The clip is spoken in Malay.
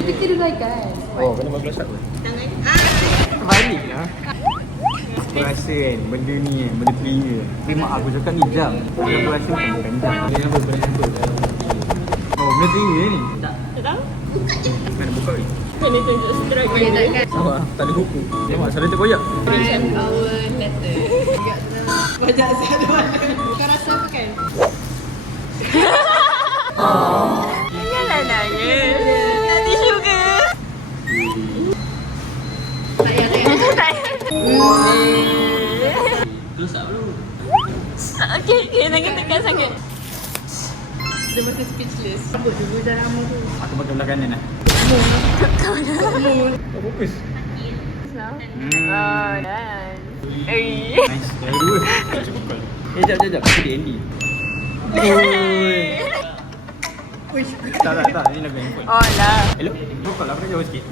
Kita dah kan? Oh, kena buat close up ke? Balik lah. Aku rasa kan, benda ni kan, benda telinga. Tapi mak aku cakap ni jam. Aku rasa bukan jam. Benda apa? Benda apa? Oh, benda telinga ni. Tak tahu. Mana buka ni? Kena tunjuk strike Boleh tak kan? Sama lah, tak ada hukum. Nampak, salah terkoyak. Macam our letter. Bajak satu mana. Kau rasa apa kan? Janganlah nangis. Nak tisu ke? Tak payah, tak payah. Close up dulu. Okay, jangan tekan sangat. Dia masih speechless. Rambut dulu dah lama tu. Aku pakai belah kanan lah. Oh, fokus. Oh, dah. Nice. Yang kedua. Cuba call. Jap. Aku di Andy. Uish. Tak. Ni lagu handphone. Oh lah. Hello? Kau call lah, aku dah jauh sikit.